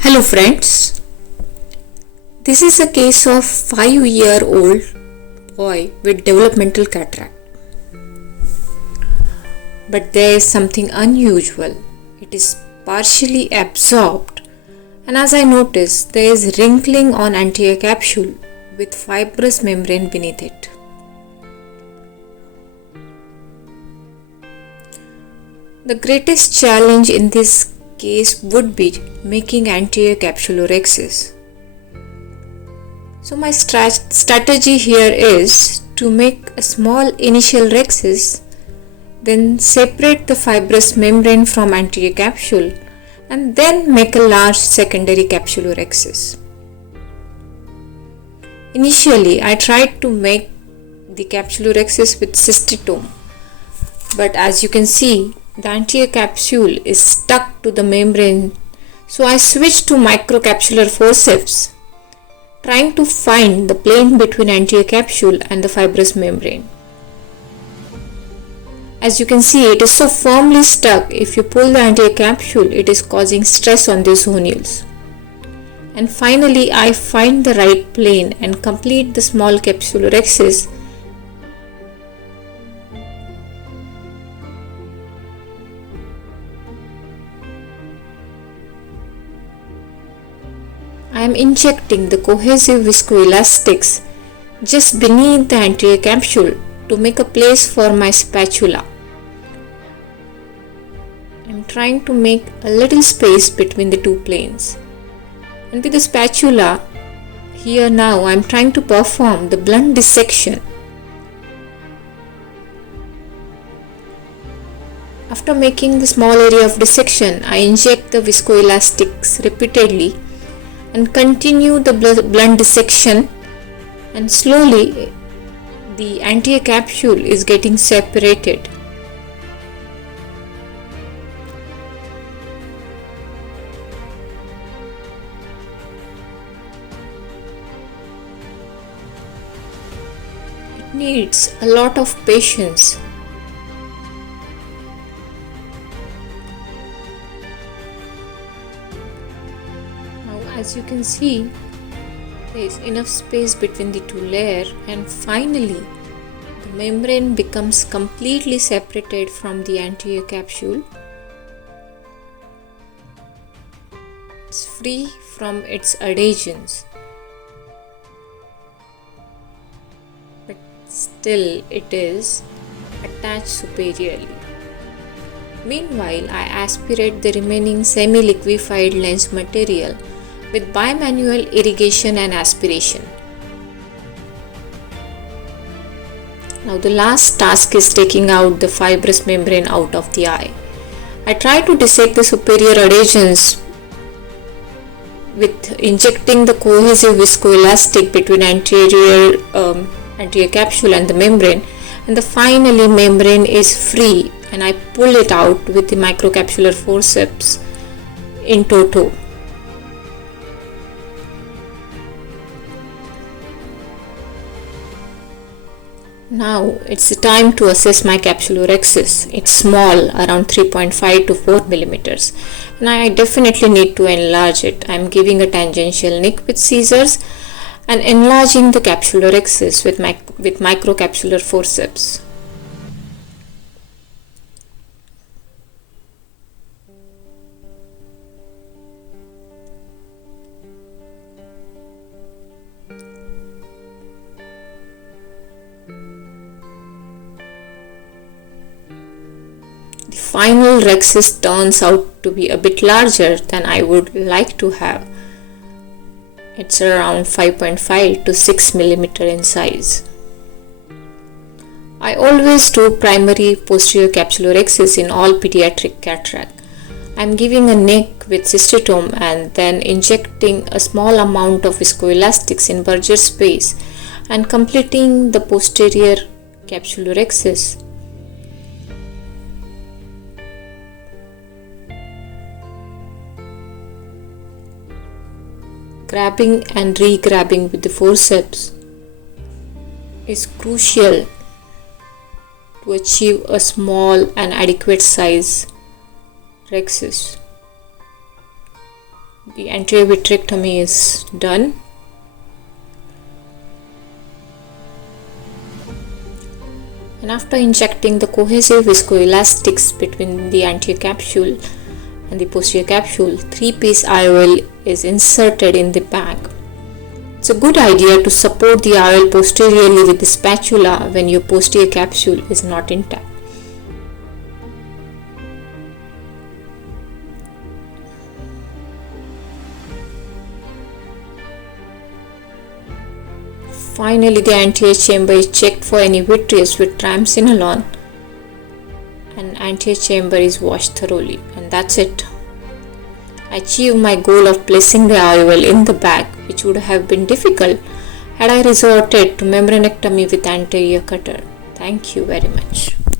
Hello friends, this is a case of 5-year-old boy with developmental cataract. But there is something unusual. It is partially absorbed, and as I noticed, there is wrinkling on anterior capsule with fibrous membrane beneath it. The greatest challenge in this case would be making anterior capsulorhexis. So my strategy here is to make a small initial rhexis, then separate the fibrous membrane from anterior capsule, and then make a large secondary capsulorhexis. Initially, I tried to make the capsulorhexis with cystitome, but as you can see, the anterior capsule is stuck to the membrane, so I switched to microcapsular forceps, trying to find the plane between anterior capsule and the fibrous membrane. As you can see, it is so firmly stuck. If you pull the anterior capsule, it is causing stress on these zonules. And finally, I find the right plane and complete the small capsulorhexis. I am injecting the cohesive viscoelastics just beneath the anterior capsule to make a place for my spatula. I am trying to make a little space between the two planes. And with the spatula, here now I am trying to perform the blunt dissection. After making the small area of dissection, I inject the viscoelastics repeatedly and continue the blunt dissection, and slowly the anterior capsule is getting separated. It needs a lot of patience. As you can see, there is enough space between the two layers, and finally the membrane becomes completely separated from the anterior capsule. It's free from its adhesions, but still it is attached superiorly. Meanwhile, I aspirate the remaining semi-liquefied lens material with bimanual irrigation and aspiration. Now the last task is taking out the fibrous membrane out of the eye. I try to dissect the superior adhesions with injecting the cohesive viscoelastic between anterior capsule and the membrane, and the finally membrane is free, and I pull it out with the microcapsular forceps in toto. Now it's the time to assess my capsulorhexis. It's small, around 3.5 to 4 millimeters, and I definitely need to enlarge it. I'm giving a tangential nick with scissors and enlarging the capsulorhexis with microcapsular forceps. The final rhexis turns out to be a bit larger than I would like to have. It's around 5.5 to 6 millimeter in size. I always do primary posterior capsulorhexis in all pediatric cataract. I'm giving a nick with cystitome and then injecting a small amount of viscoelastics in Berger space and completing the posterior capsulorhexis. Grabbing and re-grabbing with the forceps is crucial to achieve a small and adequate size rhexis. The anterior vitrectomy is done. And after injecting the cohesive viscoelastics between the anterior capsule and the posterior capsule, 3-piece IOL is inserted in the bag. It's a good idea to support the IOL posteriorly with the spatula when your posterior capsule is not intact. Finally, the anterior chamber is checked for any vitreous with triamcinolone, and anterior chamber is washed thoroughly, and that's it. I achieved my goal of placing the IOL in the bag, which would have been difficult had I resorted to membranectomy with anterior cutter. Thank you very much.